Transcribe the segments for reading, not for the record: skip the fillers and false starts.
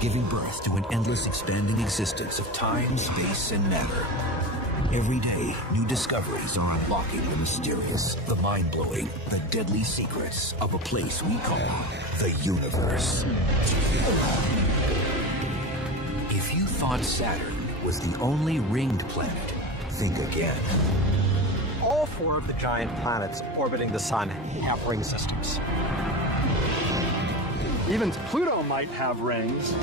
giving birth to an endless expanding existence of time, space, and matter. Every day, new discoveries are unlocking the mysterious, the mind-blowing, the deadly secrets of a place we call the universe. If you thought Saturn was the only ringed planet, think again. All four of the giant planets orbiting the Sun have ring systems. Even Pluto might have rings.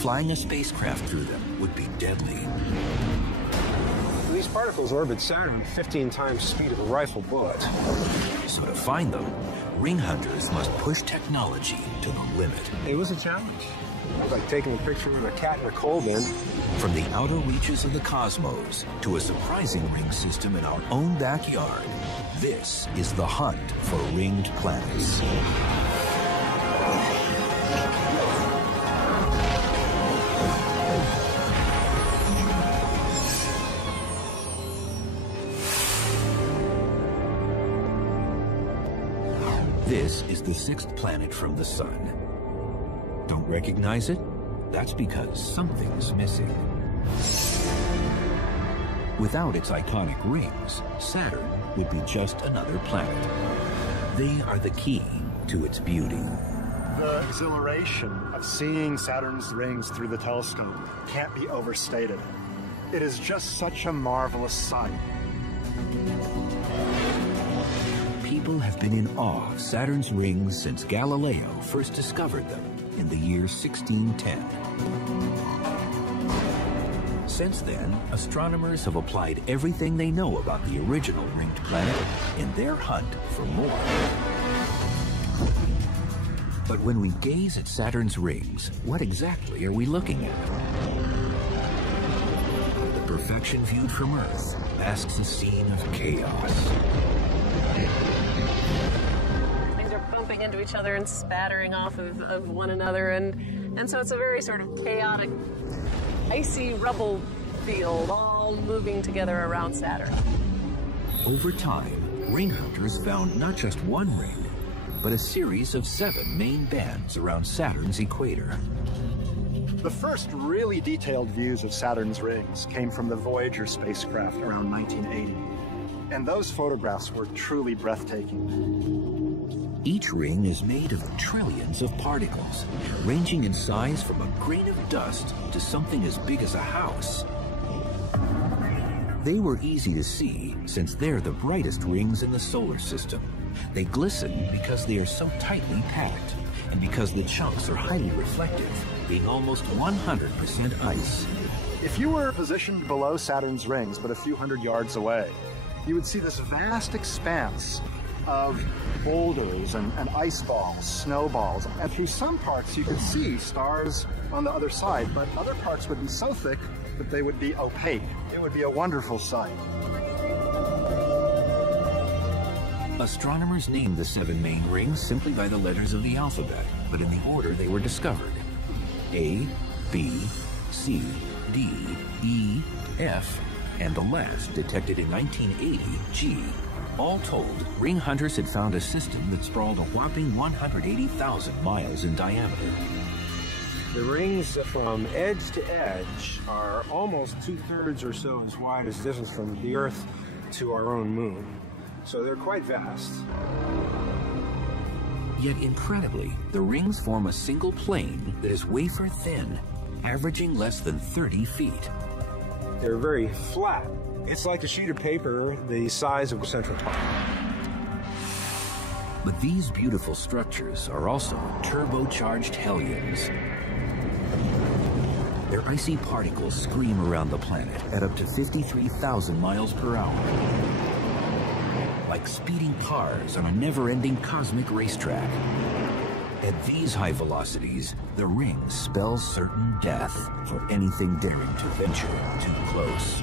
Flying a spacecraft through them would be deadly. These particles orbit Saturn at 15 times the speed of a rifle bullet. So to find them, ring hunters must push technology to the limit. It was a challenge. It was like taking a picture of a cat in a coal bin. From the outer reaches of the cosmos to a surprising ring system in our own backyard, this is the hunt for ringed planets. This is the sixth planet from the Sun. Don't recognize it? That's because something's missing. Without its iconic rings, Saturn would be just another planet. They are the key to its beauty. The exhilaration of seeing Saturn's rings through the telescope can't be overstated. It is just such a marvelous sight. People have been in awe of Saturn's rings since Galileo first discovered them in the year 1610. Since then, astronomers have applied everything they know about the original ringed planet in their hunt for more. But when we gaze at Saturn's rings, what exactly are we looking at? The perfection viewed from Earth masks a scene of chaos. Things are bumping into each other and spattering off of one another, and so it's a very sort of chaotic, icy rubble field, all moving together around Saturn. Over time, ring hunters found not just one ring, but a series of 7 main bands around Saturn's equator. The first really detailed views of Saturn's rings came from the Voyager spacecraft around 1980. And those photographs were truly breathtaking. Each ring is made of trillions of particles, ranging in size from a grain of dust to something as big as a house. They were easy to see since they're the brightest rings in the solar system. They glisten because they are so tightly packed, and because the chunks are highly reflective, being almost 100% ice. If you were positioned below Saturn's rings, but a few hundred yards away, you would see this vast expanse of boulders and ice balls, snowballs, and through some parts you could see stars on the other side, but other parts would be so thick that they would be opaque. It would be a wonderful sight. Astronomers named the 7 main rings simply by the letters of the alphabet, but in the order they were discovered. A, B, C, D, E, F, and the last, detected in 1980, G. All told, ring hunters had found a system that sprawled a whopping 180,000 miles in diameter. The rings from edge to edge are almost 2/3 or so as wide as the distance from the Earth to our own moon. So they're quite vast. Yet incredibly, the rings form a single plane that is wafer thin, averaging less than 30 feet. They're very flat. It's like a sheet of paper the size of a central park. But these beautiful structures are also turbocharged hellions. Their icy particles scream around the planet at up to 53,000 miles per hour. Like speeding cars on a never-ending cosmic racetrack. At these high velocities, the rings spell certain death for anything daring to venture too close.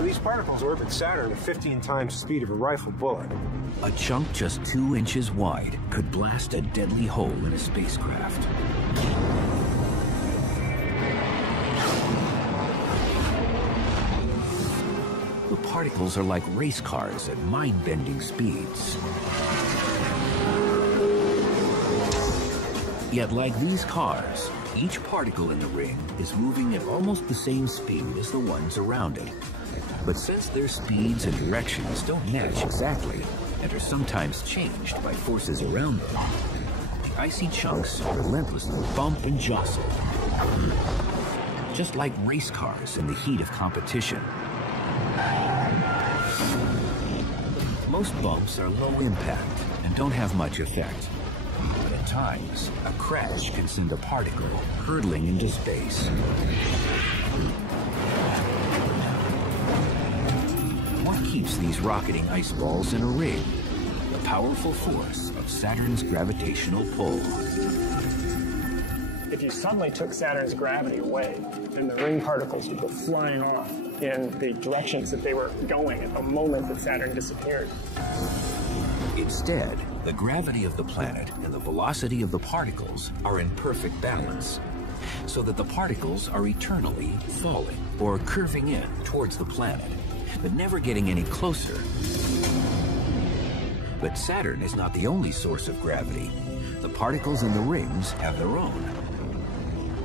These particles orbit Saturn at 15 times the speed of a rifle bullet. A chunk just 2 inches wide could blast a deadly hole in a spacecraft. The particles are like race cars at mind-bending speeds. Yet like these cars, each particle in the ring is moving at almost the same speed as the ones around it. But since their speeds and directions don't match exactly, and are sometimes changed by forces around them, the icy chunks relentlessly bump and jostle, just like race cars in the heat of competition. Most bumps are low impact and don't have much effect. But at times, a crash can send a particle hurtling into space. What keeps these rocketing ice balls in a ring? The powerful force of Saturn's gravitational pull. If you suddenly took Saturn's gravity away, then the ring particles would go flying off in the directions that they were going at the moment that Saturn disappeared. Instead, the gravity of the planet and the velocity of the particles are in perfect balance, so that the particles are eternally falling or curving in towards the planet, but never getting any closer. But Saturn is not the only source of gravity. The particles in the rings have their own,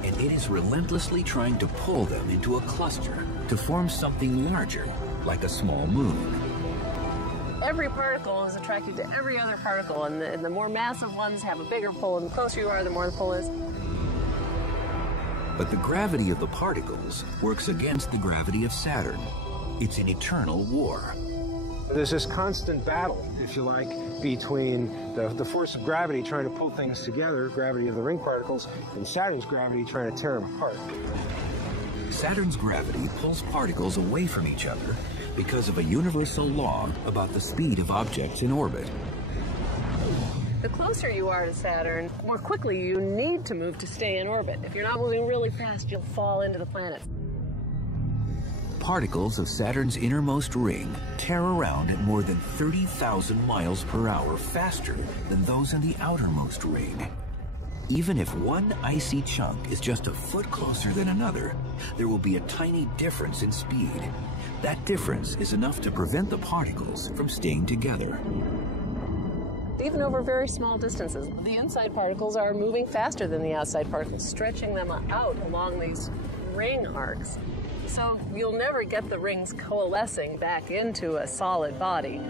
and it is relentlessly trying to pull them into a cluster to form something larger, like a small moon. Every particle is attracted to every other particle, and the more massive ones have a bigger pull, and the closer you are, the more the pull is. But the gravity of the particles works against the gravity of Saturn. It's an eternal war. There's this constant battle, if you like, between the force of gravity trying to pull things together, gravity of the ring particles, and Saturn's gravity trying to tear them apart. Saturn's gravity pulls particles away from each other because of a universal law about the speed of objects in orbit. The closer you are to Saturn, the more quickly you need to move to stay in orbit. If you're not moving really fast, you'll fall into the planet. Particles of Saturn's innermost ring tear around at more than 30,000 miles per hour faster than those in the outermost ring. Even if one icy chunk is just a foot closer than another, there will be a tiny difference in speed. That difference is enough to prevent the particles from staying together. Even over very small distances, the inside particles are moving faster than the outside particles, stretching them out along these ring arcs. So you'll never get the rings coalescing back into a solid body.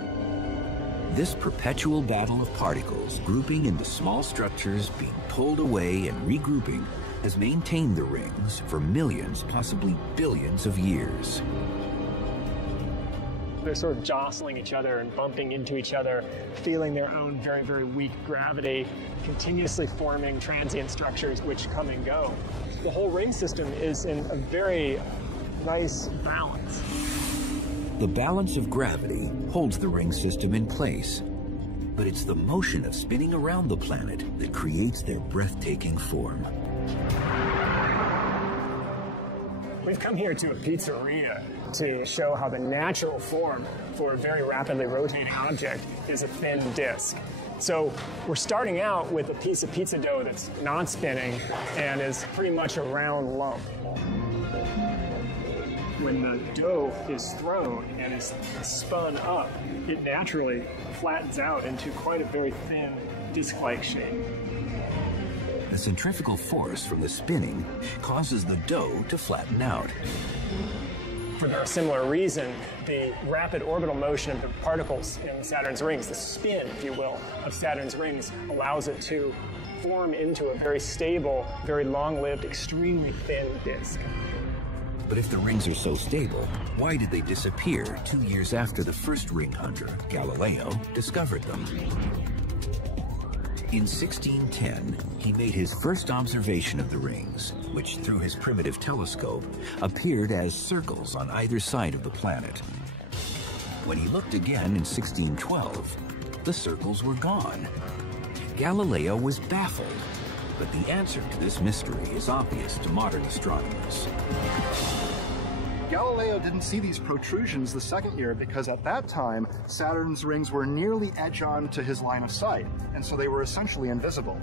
This perpetual battle of particles, grouping into small structures, being pulled away and regrouping, has maintained the rings for millions, possibly billions of years. They're sort of jostling each other and bumping into each other, feeling their own very, very weak gravity, continuously forming transient structures which come and go. The whole ring system is in a very nice balance. The balance of gravity holds the ring system in place, but it's the motion of spinning around the planet that creates their breathtaking form. We've come here to a pizzeria to show how the natural form for a very rapidly rotating object is a thin disc. So we're starting out with a piece of pizza dough that's not spinning and is pretty much a round lump. When the dough is thrown and is spun up, it naturally flattens out into quite a very thin disc-like shape. The centrifugal force from the spinning causes the dough to flatten out. For a similar reason, the rapid orbital motion of the particles in Saturn's rings, the spin, if you will, of Saturn's rings, allows it to form into a very stable, very long-lived, extremely thin disk. But if the rings are so stable, why did they disappear 2 years after the first ring hunter, Galileo, discovered them? In 1610, he made his first observation of the rings, which through his primitive telescope appeared as circles on either side of the planet. When he looked again in 1612, the circles were gone. Galileo was baffled, but the answer to this mystery is obvious to modern astronomers. Galileo didn't see these protrusions the second year because at that time, Saturn's rings were nearly edge-on to his line of sight, and so they were essentially invisible.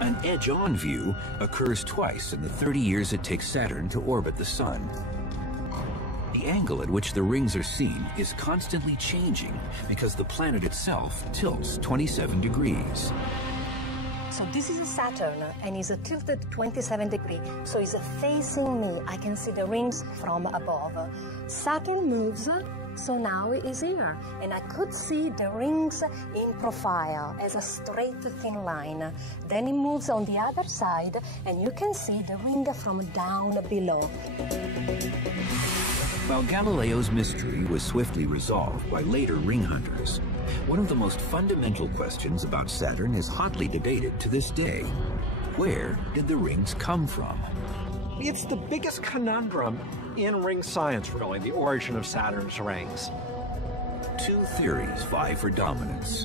An edge-on view occurs twice in the 30 years it takes Saturn to orbit the Sun. The angle at which the rings are seen is constantly changing because the planet itself tilts 27 degrees. So this is Saturn, and it's tilted 27 degrees, so it's facing me. I can see the rings from above. Saturn moves, so now it is here, and I could see the rings in profile as a straight thin line. Then it moves on the other side, and you can see the ring from down below. While Galileo's mystery was swiftly resolved by later ring hunters, one of the most fundamental questions about Saturn is hotly debated to this day. Where did the rings come from? It's the biggest conundrum in ring science, really, the origin of Saturn's rings. Two theories vie for dominance.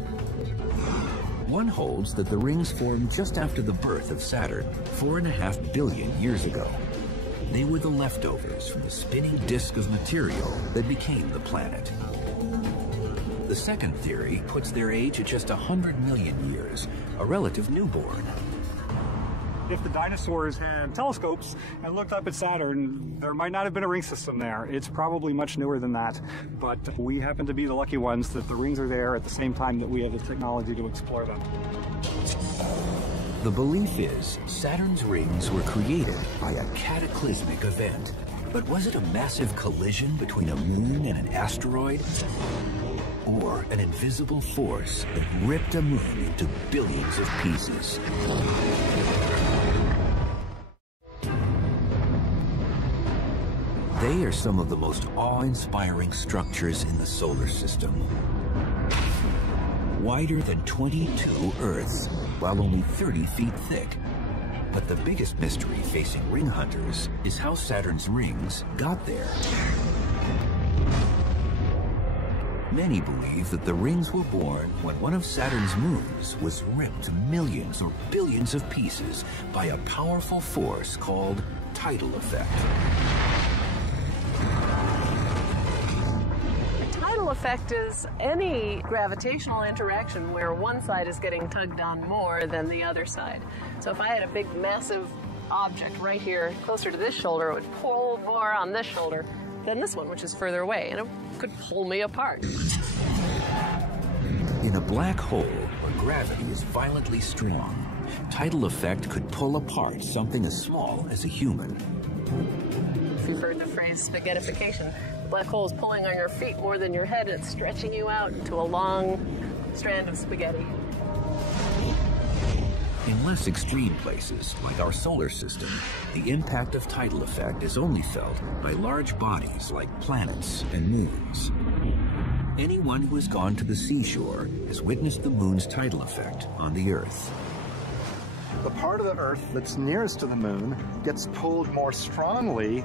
One holds that the rings formed just after the birth of Saturn, 4.5 billion years ago. They were the leftovers from the spinning disk of material that became the planet. The second theory puts their age at just 100 million years, a relative newborn. If the dinosaurs had telescopes and looked up at Saturn, there might not have been a ring system there. It's probably much newer than that, but we happen to be the lucky ones that the rings are there at the same time that we have the technology to explore them. The belief is Saturn's rings were created by a cataclysmic event. But was it a massive collision between a moon and an asteroid? Or an invisible force that ripped a moon into billions of pieces? They are some of the most awe-inspiring structures in the solar system. Wider than 22 Earths, while only 30 feet thick. But the biggest mystery facing ring hunters is how Saturn's rings got there. Many believe that the rings were born when one of Saturn's moons was ripped to millions or billions of pieces by a powerful force called tidal effect. Effect is any gravitational interaction where one side is getting tugged on more than the other side. So if I had a big massive object right here closer to this shoulder, it would pull more on this shoulder than this one, which is further away, and it could pull me apart. In a black hole where gravity is violently strong, tidal effect could pull apart something as small as a human. If you've heard the phrase spaghettification, black hole is pulling on your feet more than your head. It's stretching you out into a long strand of spaghetti. In less extreme places, like our solar system, the impact of tidal effect is only felt by large bodies like planets and moons. Anyone who has gone to the seashore has witnessed the moon's tidal effect on the Earth. The part of the Earth that's nearest to the moon gets pulled more strongly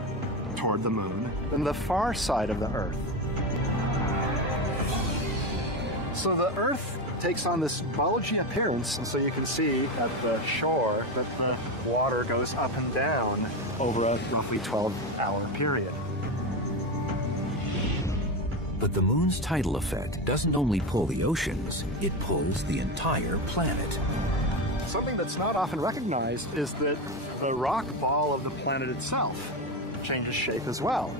toward the moon than the far side of the Earth. So the Earth takes on this bulgy appearance, and so you can see at the shore that the water goes up and down over a roughly 12-hour period. But the moon's tidal effect doesn't only pull the oceans, it pulls the entire planet. Something that's not often recognized is that the rock ball of the planet itself changes shape as well.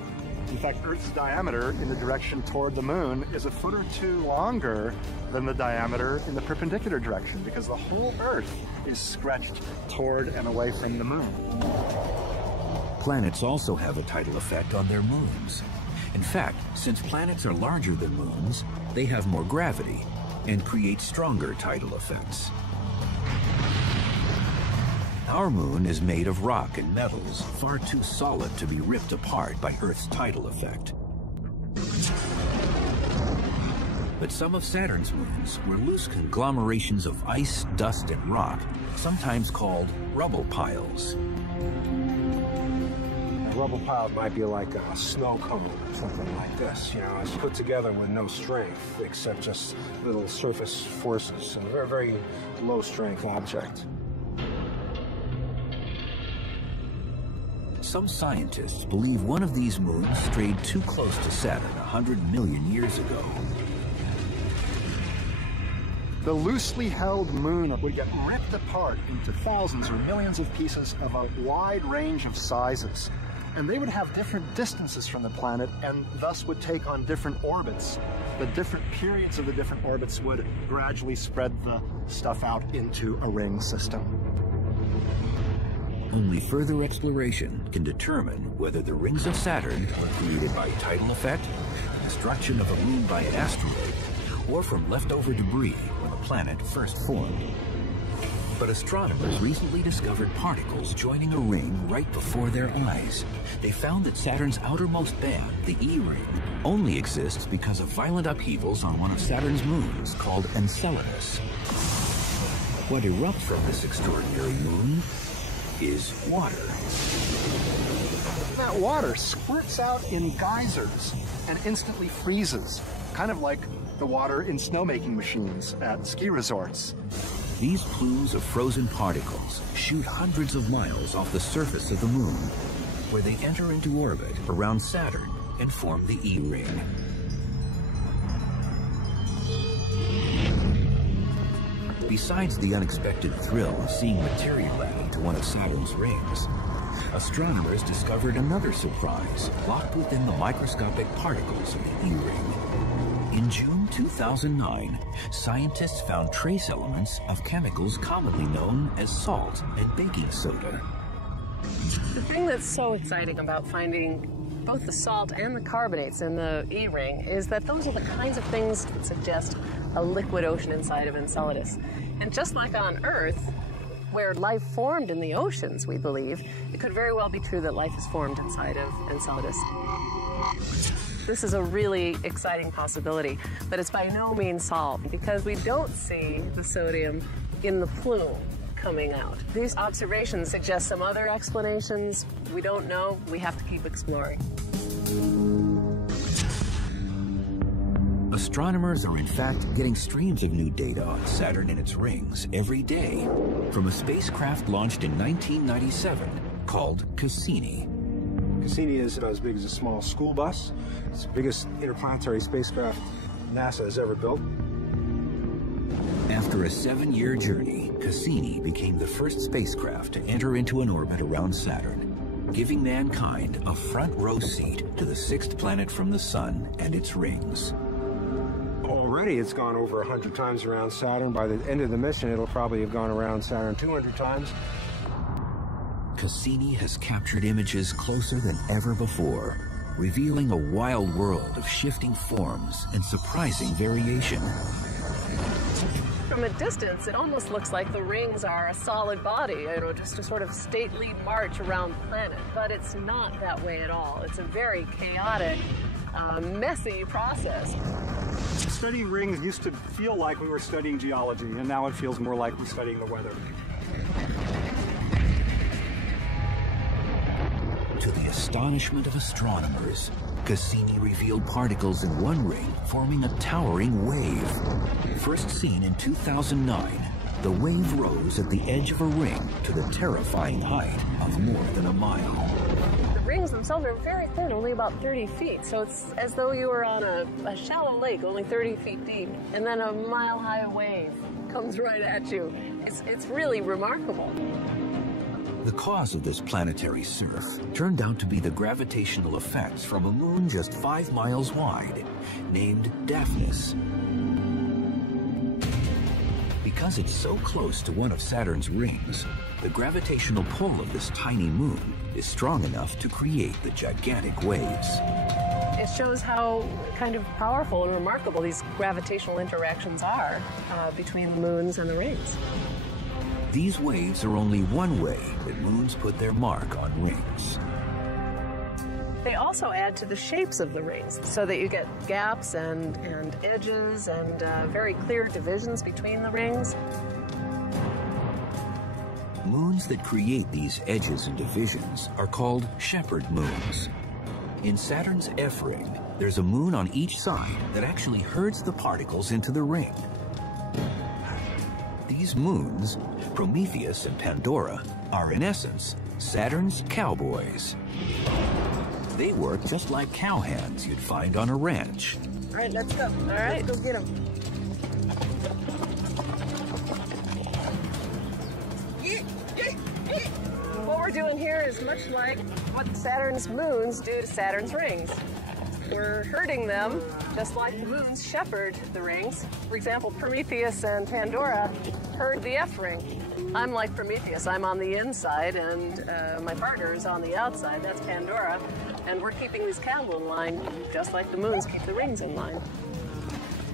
In fact, Earth's diameter in the direction toward the moon is a foot or two longer than the diameter in the perpendicular direction, because the whole Earth is stretched toward and away from the moon. Planets also have a tidal effect on their moons. In fact, since planets are larger than moons, they have more gravity and create stronger tidal effects. Our moon is made of rock and metals far too solid to be ripped apart by Earth's tidal effect. But some of Saturn's moons were loose conglomerations of ice, dust, and rock, sometimes called rubble piles. A rubble pile might be like a snow cone or something like this. You know, it's put together with no strength except just little surface forces. A very, very low strength object. Some scientists believe one of these moons strayed too close to Saturn 100 million years ago. The loosely held moon would get ripped apart into thousands or millions of pieces of a wide range of sizes. And they would have different distances from the planet and thus would take on different orbits. The different periods of the different orbits would gradually spread the stuff out into a ring system. Only further exploration can determine whether the rings of Saturn were created by tidal effect, destruction of a moon by an asteroid, or from leftover debris when the planet first formed. But astronomers recently discovered particles joining a ring right before their eyes. They found that Saturn's outermost band, the E ring, only exists because of violent upheavals on one of Saturn's moons called Enceladus. What erupts from this extraordinary moon is water. That water squirts out in geysers and instantly freezes, kind of like the water in snowmaking machines at ski resorts. These plumes of frozen particles shoot hundreds of miles off the surface of the moon, where they enter into orbit around Saturn and form the E ring. Besides the unexpected thrill of seeing material adding to one of Saturn's rings, astronomers discovered another surprise locked within the microscopic particles of the E ring. In June 2009, scientists found trace elements of chemicals commonly known as salt and baking soda. The thing that's so exciting about finding both the salt and the carbonates in the E ring is that those are the kinds of things that suggest a liquid ocean inside of Enceladus. And just like on Earth, where life formed in the oceans, we believe, it could very well be true that life is formed inside of Enceladus. This is a really exciting possibility, but it's by no means solved because we don't see the sodium in the plume coming out. These observations suggest some other explanations. We don't know. We have to keep exploring. Astronomers are in fact getting streams of new data on Saturn and its rings every day from a spacecraft launched in 1997 called Cassini. Cassini is about as big as a small school bus. It's the biggest interplanetary spacecraft NASA has ever built. After a 7-year journey, Cassini became the first spacecraft to enter into an orbit around Saturn, giving mankind a front row seat to the 6th planet from the Sun and its rings. Already it's gone over 100 times around Saturn. By the end of the mission, it'll probably have gone around Saturn 200 times. Cassini has captured images closer than ever before, revealing a wild world of shifting forms and surprising variation. From a distance, it almost looks like the rings are a solid body, just a sort of stately march around the planet. But it's not that way at all. It's a very chaotic, messy process. Studying rings used to feel like we were studying geology, and now it feels more like we're studying the weather. To the astonishment of astronomers, Cassini revealed particles in one ring forming a towering wave. First seen in 2009, the wave rose at the edge of a ring to the terrifying height of more than a mile. The rings themselves are very thin, only about 30 feet, so it's as though you were on a shallow lake, only 30 feet deep, and then a mile-high wave comes right at you. It's really remarkable. The cause of this planetary surf turned out to be the gravitational effects from a moon just 5 miles wide, named Daphnis. Because it's so close to one of Saturn's rings, the gravitational pull of this tiny moon is strong enough to create the gigantic waves. It shows how kind of powerful and remarkable these gravitational interactions are between the moons and the rings. These waves are only one way that moons put their mark on rings. They also add to the shapes of the rings so that you get gaps and edges and very clear divisions between the rings. Moons that create these edges and divisions are called shepherd moons. In Saturn's F ring, there's a moon on each side that actually herds the particles into the ring. These moons, Prometheus and Pandora, are in essence Saturn's cowboys. They work just like cowhands you'd find on a ranch. All right, let's go. All right, let's go get them. What we're doing here is much like what Saturn's moons do to Saturn's rings. We're herding them just like the moons shepherd the rings. For example, Prometheus and Pandora herd the F ring. I'm like Prometheus. I'm on the inside, and my partner is on the outside. That's Pandora. And we're keeping these cattle in line, just like the moons keep the rings in line.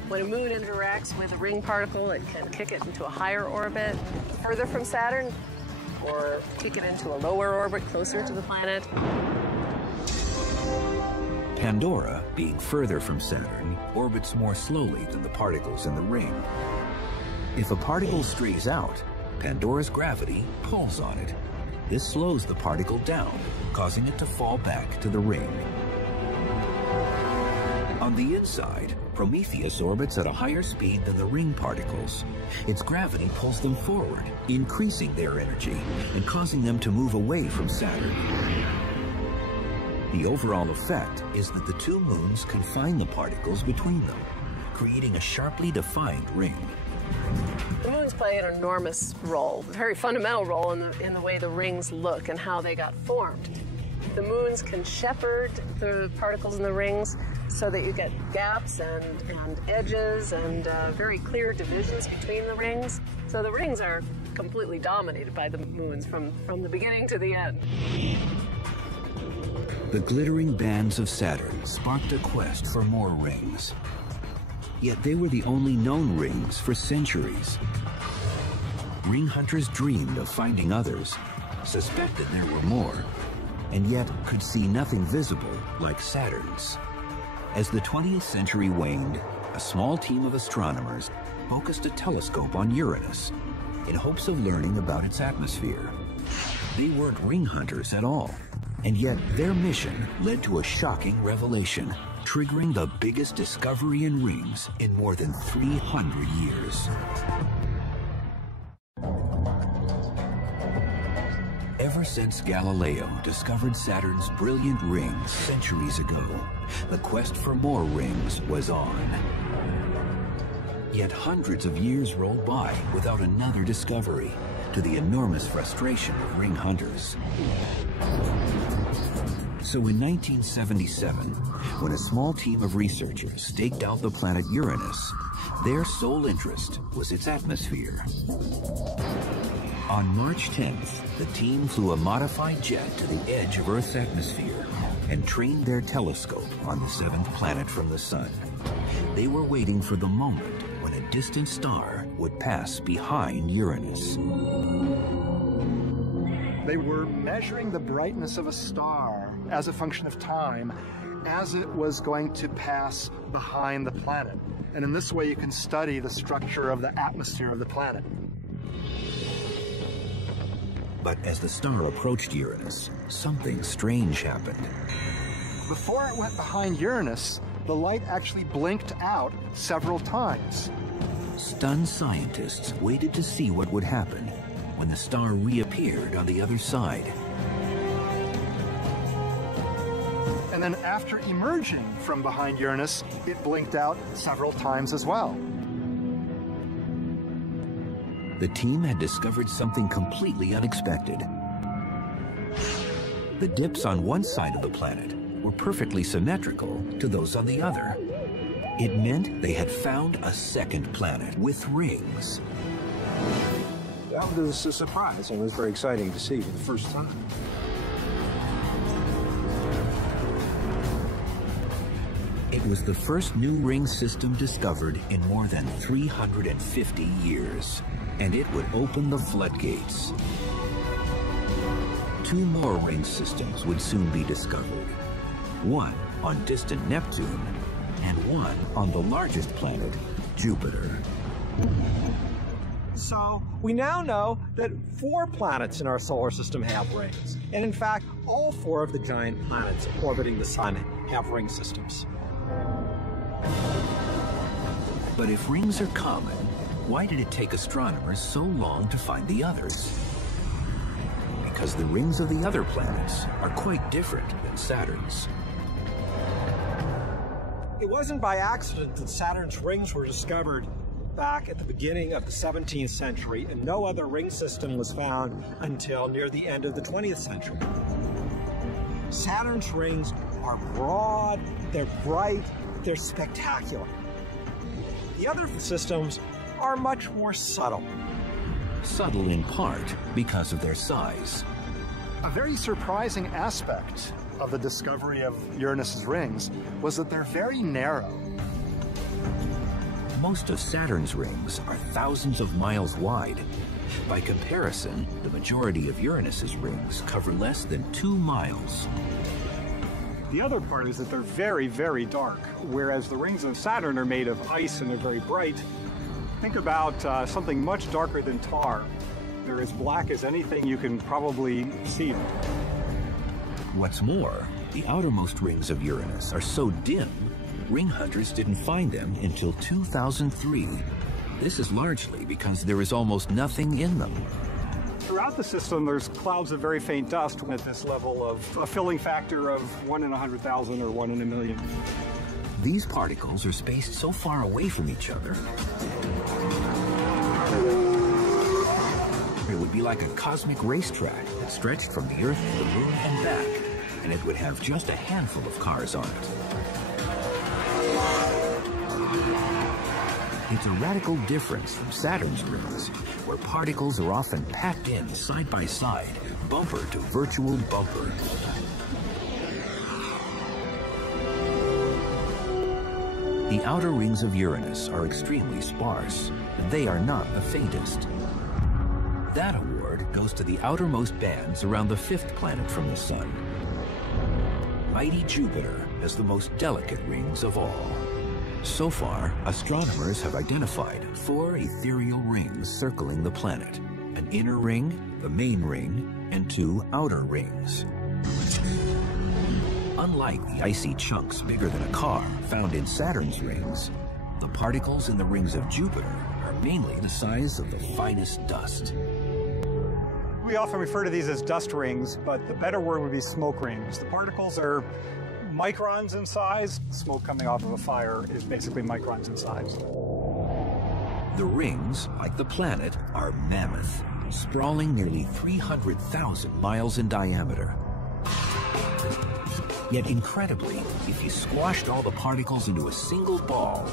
When a moon interacts with a ring particle, it can kick it into a higher orbit further from Saturn, or kick it into a lower orbit closer to the planet. Pandora, being further from Saturn, orbits more slowly than the particles in the ring. If a particle strays out, Pandora's gravity pulls on it. This slows the particle down, causing it to fall back to the ring. On the inside, Prometheus orbits at a higher speed than the ring particles. Its gravity pulls them forward, increasing their energy and causing them to move away from Saturn. The overall effect is that the two moons confine the particles between them, creating a sharply defined ring. The moons play an enormous role, a very fundamental role in the way the rings look and how they got formed. The moons can shepherd the particles in the rings so that you get gaps and edges and very clear divisions between the rings. So the rings are completely dominated by the moons from the beginning to the end. The glittering bands of Saturn sparked a quest for more rings. Yet they were the only known rings for centuries. Ring hunters dreamed of finding others, suspected there were more, and yet could see nothing visible like Saturn's. As the 20th century waned, a small team of astronomers focused a telescope on Uranus in hopes of learning about its atmosphere. They weren't ring hunters at all, and yet their mission led to a shocking revelation, triggering the biggest discovery in rings in more than 300 years. Ever since Galileo discovered Saturn's brilliant rings centuries ago, the quest for more rings was on. Yet hundreds of years rolled by without another discovery, to the enormous frustration of ring hunters. So in 1977, when a small team of researchers staked out the planet Uranus, their sole interest was its atmosphere. On March 10th, the team flew a modified jet to the edge of Earth's atmosphere and trained their telescope on the seventh planet from the sun. They were waiting for the moment when a distant star would pass behind Uranus. They were measuring the brightness of a star as a function of time as it was going to pass behind the planet. And in this way, you can study the structure of the atmosphere of the planet. But as the star approached Uranus, something strange happened. Before it went behind Uranus, the light actually blinked out several times. Stunned scientists waited to see what would happen when the star reappeared on the other side. And then after emerging from behind Uranus, it blinked out several times as well. The team had discovered something completely unexpected. The dips on one side of the planet were perfectly symmetrical to those on the other. It meant they had found a second planet with rings. That was a surprise, and it was very exciting to see for the first time. It was the first new ring system discovered in more than 350 years, and it would open the floodgates. Two more ring systems would soon be discovered, one on distant Neptune and one on the largest planet, Jupiter. So we now know that 4 planets in our solar system have rings. And in fact, all 4 of the giant planets orbiting the sun have ring systems. But if rings are common, why did it take astronomers so long to find the others? Because the rings of the other planets are quite different than Saturn's. It wasn't by accident that Saturn's rings were discovered back at the beginning of the 17th century, and no other ring system was found until near the end of the 20th century. Saturn's rings are broad, they're bright, they're spectacular. The other systems are much more subtle. Subtle in part because of their size. A very surprising aspect of the discovery of Uranus's rings was that they're very narrow. Most of Saturn's rings are thousands of miles wide. By comparison, the majority of Uranus's rings cover less than 2 miles. The other part is that they're very, very dark, whereas the rings of Saturn are made of ice and they're very bright. Think about something much darker than tar. They're as black as anything you can probably see. What's more, the outermost rings of Uranus are so dim, ring hunters didn't find them until 2003. This is largely because there is almost nothing in them. Throughout the system, there's clouds of very faint dust at this level of a filling factor of 1 in 100,000 or 1 in a million. These particles are spaced so far away from each other, it would be like a cosmic racetrack that stretched from the Earth to the Moon and back, and it would have just a handful of cars on it. It's a radical difference from Saturn's rings, where particles are often packed in side by side, bumper to virtual bumper. The outer rings of Uranus are extremely sparse, and they are not the faintest. That award goes to the outermost bands around the 5th planet from the Sun. Mighty Jupiter has the most delicate rings of all. So far, astronomers have identified 4 ethereal rings circling the planet: an inner ring, the main ring, and 2 outer rings. Unlike the icy chunks bigger than a car found in Saturn's rings, the particles in the rings of Jupiter are mainly the size of the finest dust. We often refer to these as dust rings, but the better word would be smoke rings. The particles are microns in size. Smoke coming off of a fire is basically microns in size. The rings, like the planet, are mammoth, sprawling nearly 300,000 miles in diameter. Yet incredibly, if you squashed all the particles into a single ball,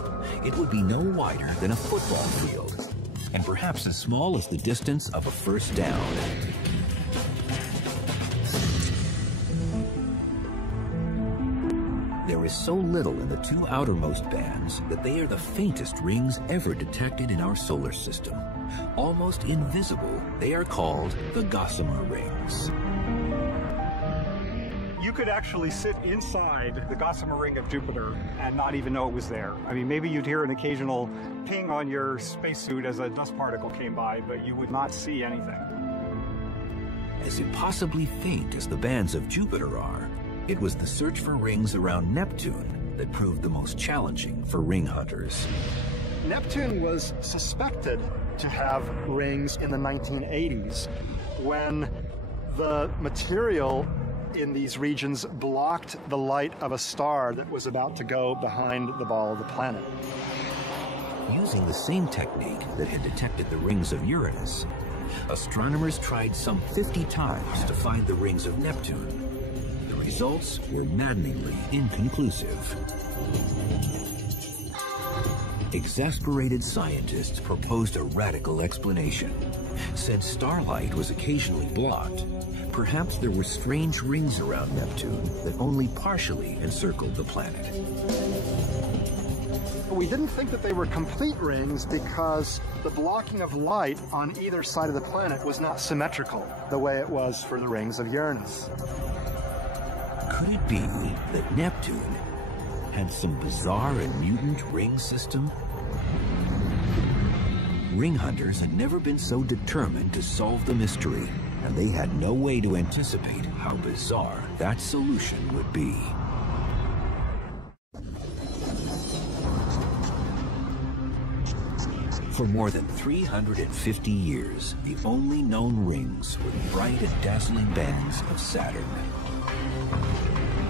it would be no wider than a football field, and perhaps as small as the distance of a first down. There is so little in the 2 outermost bands that they are the faintest rings ever detected in our solar system. Almost invisible, they are called the Gossamer rings. You could actually sit inside the Gossamer ring of Jupiter and not even know it was there. I mean, maybe you'd hear an occasional ping on your spacesuit as a dust particle came by, but you would not see anything. As impossibly faint as the bands of Jupiter are, it was the search for rings around Neptune that proved the most challenging for ring hunters. Neptune was suspected to have rings in the 1980s when the material in these regions blocked the light of a star that was about to go behind the ball of the planet. Using the same technique that had detected the rings of Uranus, astronomers tried some 50 times to find the rings of Neptune. The results were maddeningly inconclusive. Exasperated scientists proposed a radical explanation. Said starlight was occasionally blocked. Perhaps there were strange rings around Neptune that only partially encircled the planet. We didn't think that they were complete rings because the blocking of light on either side of the planet was not symmetrical the way it was for the rings of Uranus. Could it be that Neptune had some bizarre and mutant ring system? Ring hunters had never been so determined to solve the mystery, and they had no way to anticipate how bizarre that solution would be. For more than 350 years, the only known rings were the bright and dazzling bands of Saturn.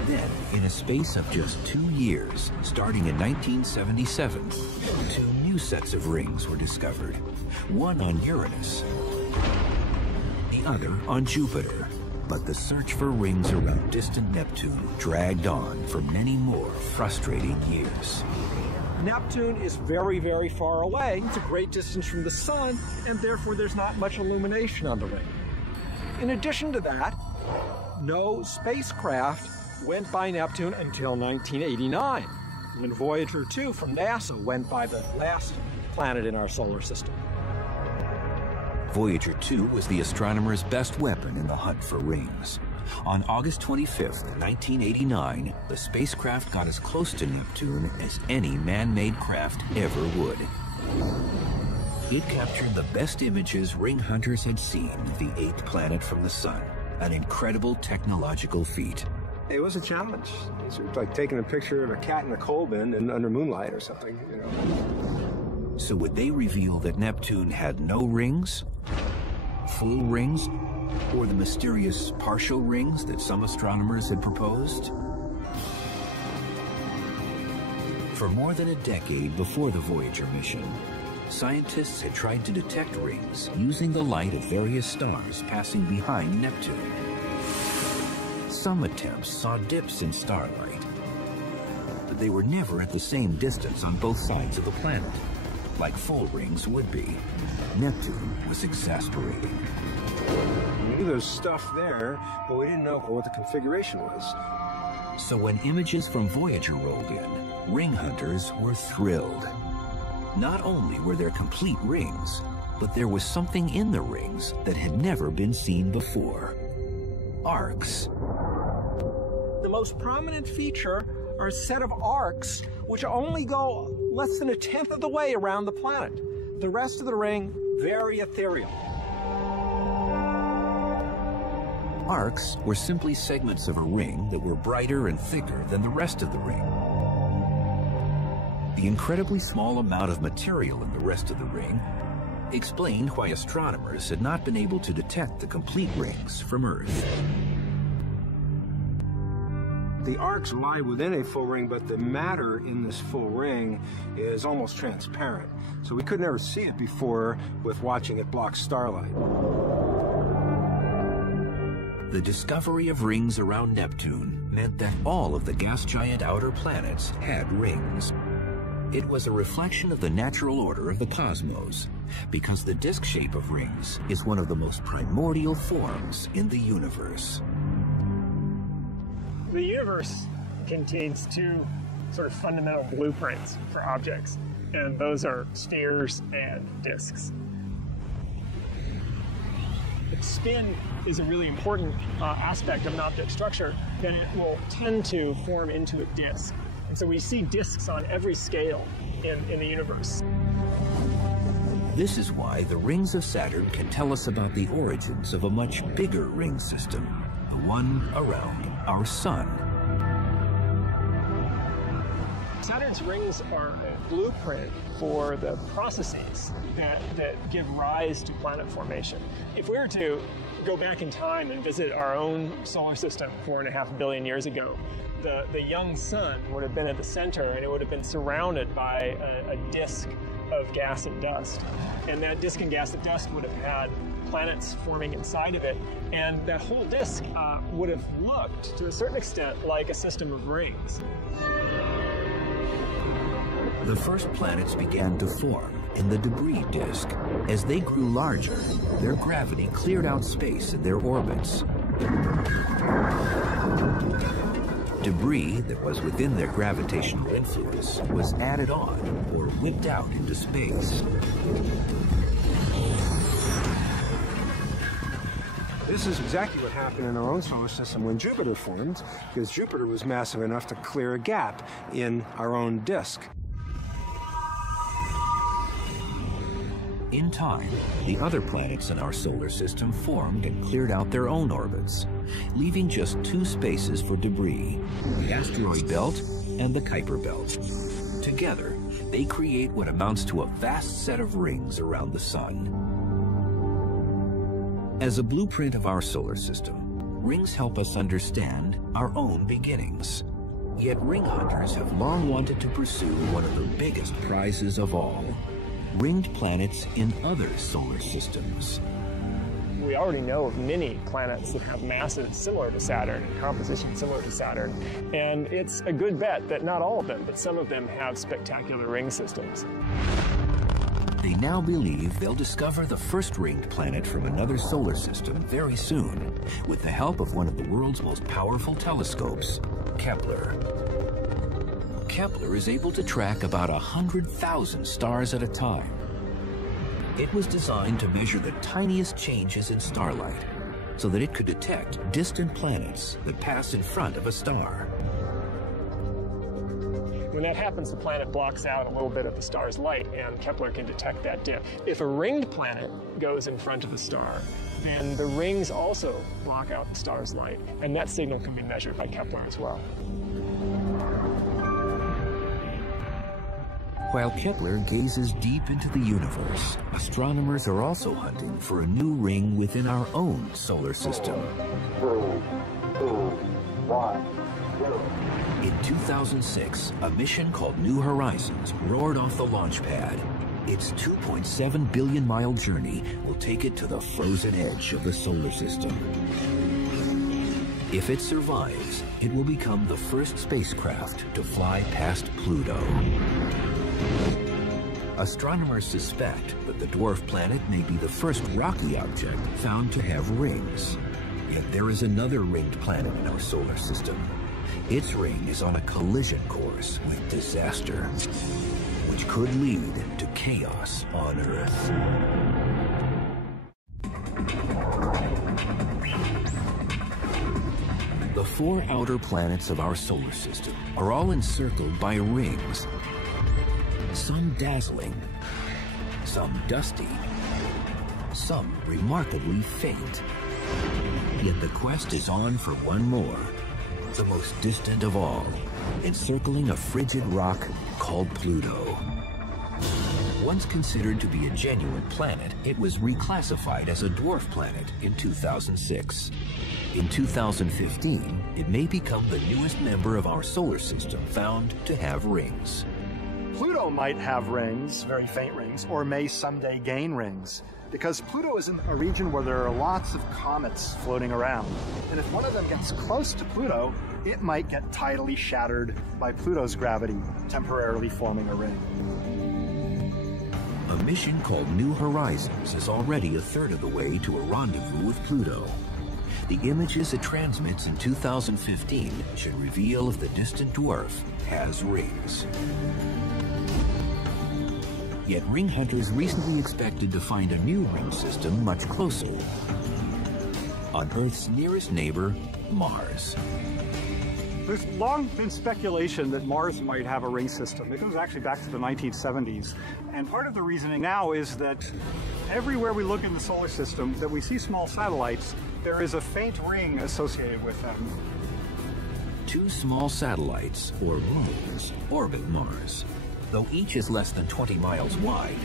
Then, in a space of just 2 years, starting in 1977, 2 new sets of rings were discovered, one on Uranus, the other on Jupiter. But the search for rings around distant Neptune dragged on for many more frustrating years. Neptune is very, very far away. It's a great distance from the sun, and therefore there's not much illumination on the ring. In addition to that, no spacecraft went by Neptune until 1989, when Voyager 2 from NASA went by the last planet in our solar system. Voyager 2 was the astronomers' best weapon in the hunt for rings. On August 25th, 1989, the spacecraft got as close to Neptune as any man-made craft ever would. It captured the best images ring hunters had seen of the eighth planet from the sun, an incredible technological feat. It was a challenge. It's like taking a picture of a cat in a coal bin and under moonlight or something, you know. So would they reveal that Neptune had no rings, full rings, or the mysterious partial rings that some astronomers had proposed? For more than a decade before the Voyager mission, scientists had tried to detect rings using the light of various stars passing behind Neptune. Some attempts saw dips in starlight, but they were never at the same distance on both sides of the planet, like full rings would be. Neptune was exasperating. We knew there was stuff there, but we didn't know what the configuration was. So when images from Voyager rolled in, ring hunters were thrilled. Not only were there complete rings, but there was something in the rings that had never been seen before. Arcs. The most prominent feature are a set of arcs which only go less than 1/10 of the way around the planet. The rest of the ring, very ethereal. Arcs were simply segments of a ring that were brighter and thicker than the rest of the ring. The incredibly small amount of material in the rest of the ring explained why astronomers had not been able to detect the complete rings from Earth. The arcs lie within a full ring, but the matter in this full ring is almost transparent. So we could never see it before with watching it block starlight. The discovery of rings around Neptune meant that all of the gas giant outer planets had rings. It was a reflection of the natural order of the cosmos, because the disk shape of rings is one of the most primordial forms in the universe. The universe contains two sort of fundamental blueprints for objects, and those are spheres and disks. If spin is a really important aspect of an object structure, then it will tend to form into a disk. And so we see disks on every scale in the universe. This is why the rings of Saturn can tell us about the origins of a much bigger ring system, the one around our sun. Saturn's rings are a blueprint for the processes that give rise to planet formation. If we were to go back in time and visit our own solar system 4.5 billion years ago, the young sun would have been at the center, and it would have been surrounded by a disk of gas and dust. And that disk and gas and dust would have had planets forming inside of it, and that whole disk would have looked, to a certain extent, like a system of rings. The first planets began to form in the debris disk. As they grew larger, their gravity cleared out space in their orbits. Debris that was within their gravitational influence was added on or whipped out into space. This is exactly what happened in our own solar system when Jupiter formed, because Jupiter was massive enough to clear a gap in our own disk. In time, the other planets in our solar system formed and cleared out their own orbits, leaving just two spaces for debris, the asteroid belt and the Kuiper belt. Together, they create what amounts to a vast set of rings around the sun. As a blueprint of our solar system, rings help us understand our own beginnings. Yet ring hunters have long wanted to pursue one of the biggest prizes of all, ringed planets in other solar systems. We already know of many planets that have masses similar to Saturn and composition similar to Saturn, and it's a good bet that not all of them, but some of them have spectacular ring systems. They now believe they'll discover the first ringed planet from another solar system very soon, with the help of one of the world's most powerful telescopes, Kepler. Kepler is able to track about 100,000 stars at a time. It was designed to measure the tiniest changes in starlight, so that it could detect distant planets that pass in front of a star. When that happens, the planet blocks out a little bit of the star's light, and Kepler can detect that dip. If a ringed planet goes in front of a star, then the rings also block out the star's light, and that signal can be measured by Kepler as well. While Kepler gazes deep into the universe, astronomers are also hunting for a new ring within our own solar system. 3, 2, 1, 0. In 2006, a mission called New Horizons roared off the launch pad. Its 2.7 billion-mile journey will take it to the frozen edge of the solar system. If it survives, it will become the first spacecraft to fly past Pluto. Astronomers suspect that the dwarf planet may be the first rocky object found to have rings. Yet there is another ringed planet in our solar system. Its ring is on a collision course with disaster, which could lead to chaos on Earth. The 4 outer planets of our solar system are all encircled by rings, some dazzling, some dusty, some remarkably faint. Yet the quest is on for one more, the most distant of all, encircling a frigid rock called Pluto. Once considered to be a genuine planet, it was reclassified as a dwarf planet in 2006. In 2015, it may become the newest member of our solar system found to have rings. Pluto might have rings, very faint rings, or may someday gain rings, because Pluto is in a region where there are lots of comets floating around. And if one of them gets close to Pluto, it might get tidally shattered by Pluto's gravity, temporarily forming a ring. A mission called New Horizons is already a third of the way to a rendezvous with Pluto. The images it transmits in 2015 should reveal if the distant dwarf has rings. Yet ring hunters recently expected to find a new ring system much closer, on Earth's nearest neighbor, Mars. There's long been speculation that Mars might have a ring system. It goes actually back to the 1970s. And part of the reasoning now is that everywhere we look in the solar system that we see small satellites, there is a faint ring associated with them. 2 small satellites, or moons, orbit Mars. Though each is less than 20 miles wide,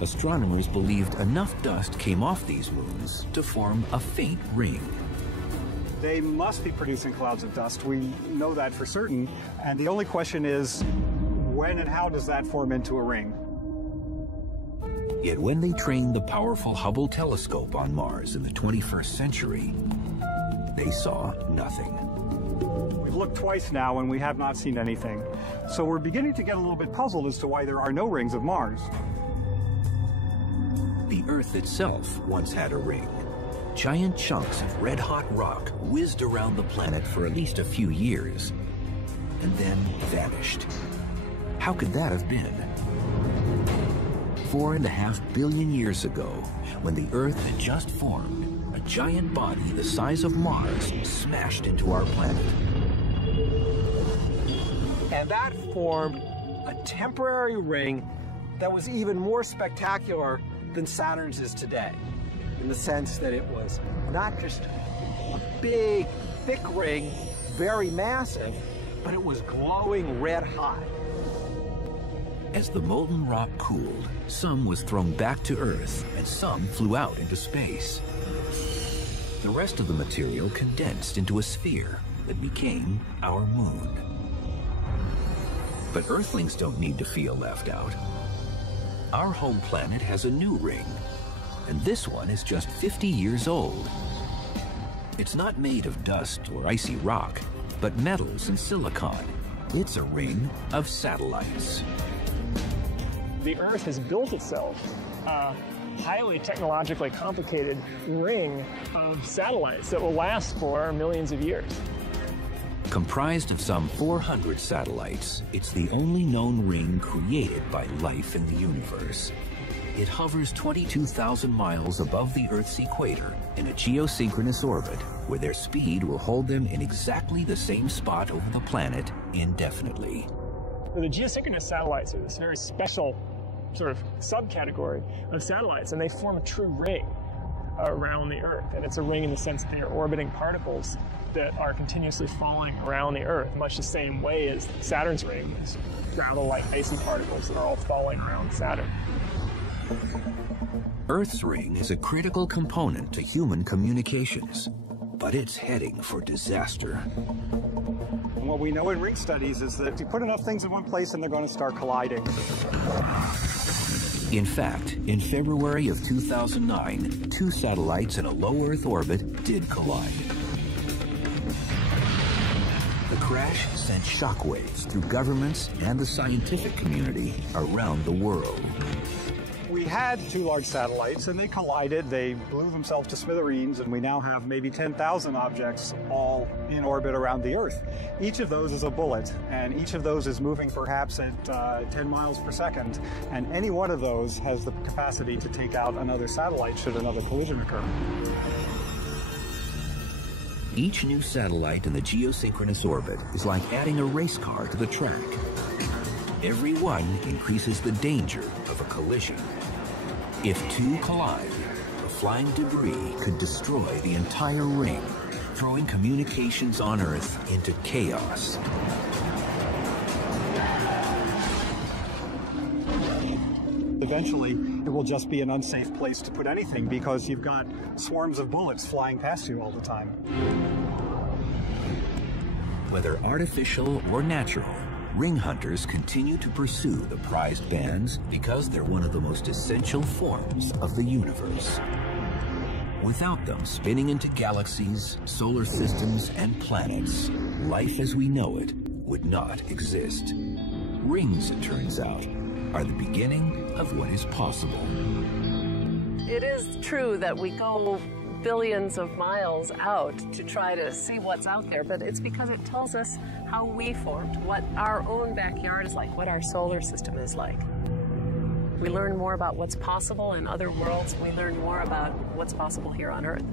astronomers believed enough dust came off these moons to form a faint ring. They must be producing clouds of dust. We know that for certain. And the only question is, when and how does that form into a ring? Yet when they trained the powerful Hubble telescope on Mars in the 21st century, they saw nothing. We've looked twice now and we have not seen anything. So we're beginning to get a little bit puzzled as to why there are no rings of Mars. The Earth itself once had a ring. Giant chunks of red-hot rock whizzed around the planet for at least a few years, and then vanished. How could that have been? 4.5 billion years ago, when the Earth had just formed, a giant body the size of Mars smashed into our planet. And that formed a temporary ring that was even more spectacular than Saturn's is today, in the sense that it was not just a big, thick ring, very massive, but it was glowing red hot. As the molten rock cooled, some was thrown back to Earth and some flew out into space. The rest of the material condensed into a sphere that became our moon. But Earthlings don't need to feel left out. Our home planet has a new ring, and this one is just 50 years old. It's not made of dust or icy rock, but metals and silicon. It's a ring of satellites. The Earth has built itself a highly technologically complicated ring of satellites that will last for millions of years. Comprised of some 400 satellites, it's the only known ring created by life in the universe. It hovers 22,000 miles above the Earth's equator in a geosynchronous orbit, where their speed will hold them in exactly the same spot over the planet indefinitely. The geosynchronous satellites are this very special sort of subcategory of satellites, and they form a true ring around the Earth. And it's a ring in the sense that they are orbiting particles that are continuously falling around the Earth, much the same way as Saturn's ring is gravel-like icy particles that are all falling around Saturn. Earth's ring is a critical component to human communications, but it's heading for disaster. And what we know in ring studies is that if you put enough things in one place and they're going to start colliding. In fact, in February of 2009, two satellites in a low Earth orbit did collide. The crash sent shockwaves through governments and the scientific community around the world. We had two large satellites and they collided, they blew themselves to smithereens, and we now have maybe 10,000 objects all in orbit around the Earth. Each of those is a bullet, and each of those is moving perhaps at 10 miles per second, and any one of those has the capacity to take out another satellite should another collision occur. Each new satellite in the geosynchronous orbit is like adding a race car to the track. Every one increases the danger of a collision. If two collide, the flying debris could destroy the entire ring, throwing communications on Earth into chaos. Eventually, it will just be an unsafe place to put anything because you've got swarms of bullets flying past you all the time. Whether artificial or natural, ring hunters continue to pursue the prized bands because they're one of the most essential forms of the universe. Without them spinning into galaxies, solar systems, and planets, life as we know it would not exist. Rings, it turns out, are the beginning of what is possible. It is true that we go billions of miles out to try to see what's out there, but it's because it tells us how we formed, what our own backyard is like, what our solar system is like. We learn more about what's possible in other worlds. We learn more about what's possible here on Earth.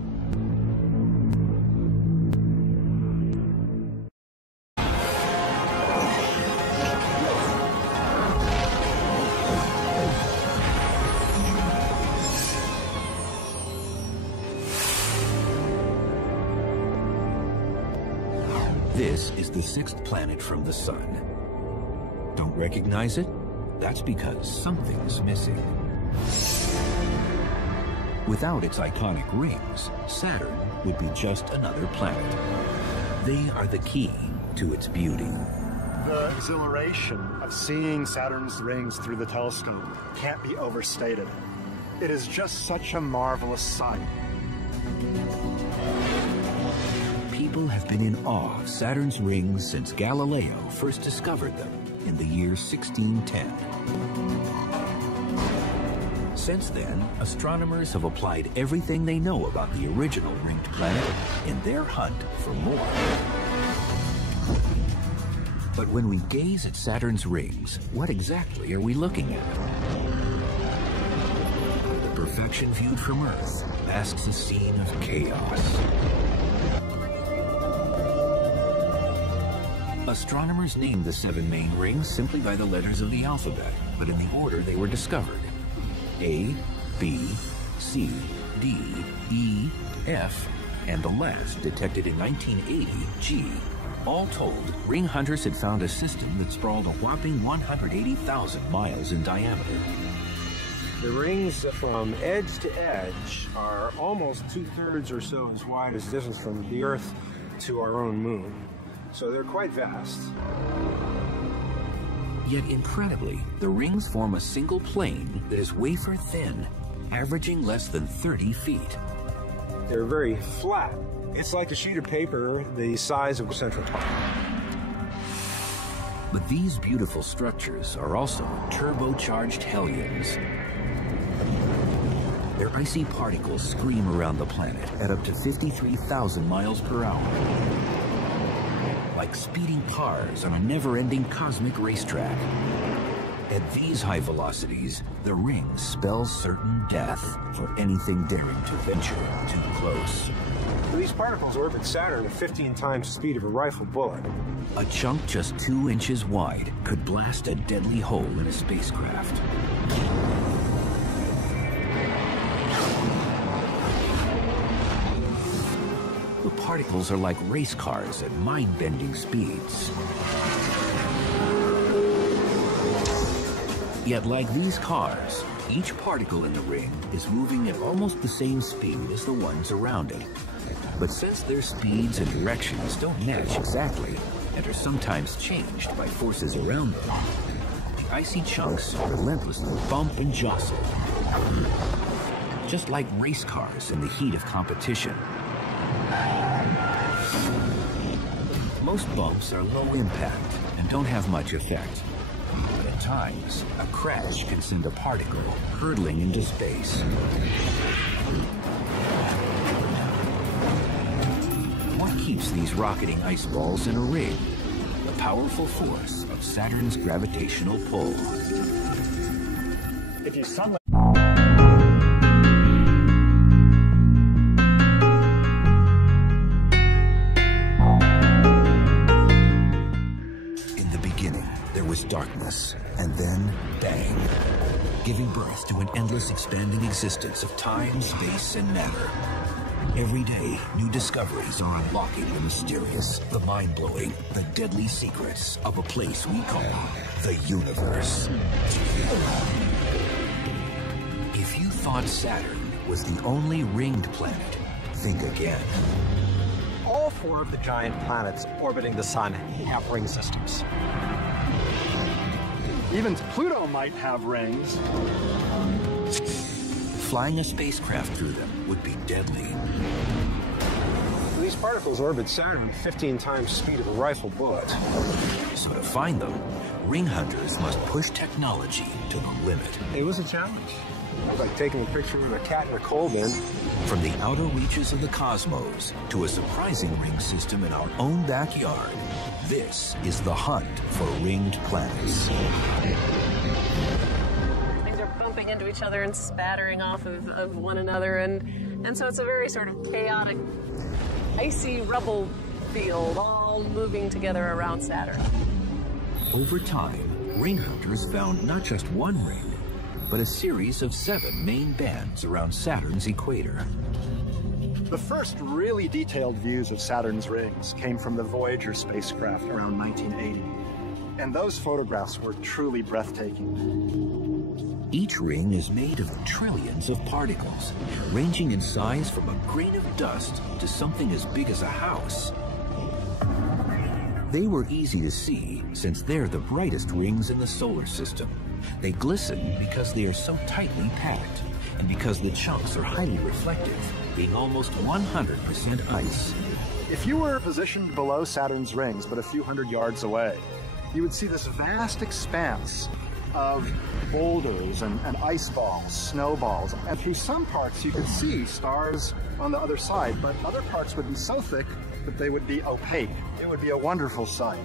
This is the sixth planet from the Sun. Don't recognize it? That's because something's missing. Without its iconic rings, Saturn would be just another planet. They are the key to its beauty. The exhilaration of seeing Saturn's rings through the telescope can't be overstated. It is just such a marvelous sight. People have been in awe of Saturn's rings since Galileo first discovered them in the year 1610. Since then, astronomers have applied everything they know about the original ringed planet in their hunt for more. But when we gaze at Saturn's rings, what exactly are we looking at? The perfection viewed from Earth masks a scene of chaos. Astronomers named the 7 main rings simply by the letters of the alphabet, but in the order they were discovered. A, B, C, D, E, F, and the last, detected in 1980, G. All told, ring hunters had found a system that sprawled a whopping 180,000 miles in diameter. The rings from edge to edge are almost 2/3 or so as wide as the distance from the Earth to our own moon. So they're quite vast. Yet incredibly, the rings form a single plane that is wafer thin, averaging less than 30 feet. They're very flat. It's like a sheet of paper the size of a Central Park. But these beautiful structures are also turbocharged hellions. Their icy particles scream around the planet at up to 53,000 miles per hour. Like speeding cars on a never-ending cosmic racetrack. At these high velocities, the rings spell certain death for anything daring to venture too close. These particles orbit Saturn at 15 times the speed of a rifle bullet. A chunk just 2 inches wide could blast a deadly hole in a spacecraft. The particles are like race cars at mind-bending speeds. Yet like these cars, each particle in the ring is moving at almost the same speed as the ones around it. But since their speeds and directions don't match exactly, and are sometimes changed by forces around them, the icy chunks relentlessly bump and jostle. Just like race cars in the heat of competition. Most bumps are low impact and don't have much effect. But at times, a crash can send a particle hurtling into space. What keeps these rocketing ice balls in a ring? The powerful force of Saturn's gravitational pull. If you suddenly darkness, and then bang, giving birth to an endless expanding existence of time, space, and matter. Every day, new discoveries are unlocking the mysterious, the mind-blowing, the deadly secrets of a place we call the universe. If you thought Saturn was the only ringed planet, think again. All 4 of the giant planets orbiting the Sun have ring systems. Even Pluto might have rings. Flying a spacecraft through them would be deadly. These particles orbit Saturn at 15 times the speed of a rifle bullet. So to find them, ring hunters must push technology to the limit. It was a challenge. It was like taking a picture of a cat in a coal bin. From the outer reaches of the cosmos to a surprising ring system in our own backyard, this is the hunt for ringed planets. Things are bumping into each other and spattering off of one another, and so it's a very sort of chaotic, icy rubble field, all moving together around Saturn. Over time, ring hunters found not just one ring, but a series of 7 main bands around Saturn's equator. The first really detailed views of Saturn's rings came from the Voyager spacecraft around 1980, and those photographs were truly breathtaking. Each ring is made of trillions of particles, ranging in size from a grain of dust to something as big as a house. They were easy to see since they're the brightest rings in the solar system. They glisten because they are so tightly packed, and because the chunks are highly reflective, being almost 100% ice. If you were positioned below Saturn's rings, but a few hundred yards away, you would see this vast expanse of boulders and ice balls, snowballs, and through some parts you could see stars on the other side, but other parts would be so thick that they would be opaque. It would be a wonderful sight.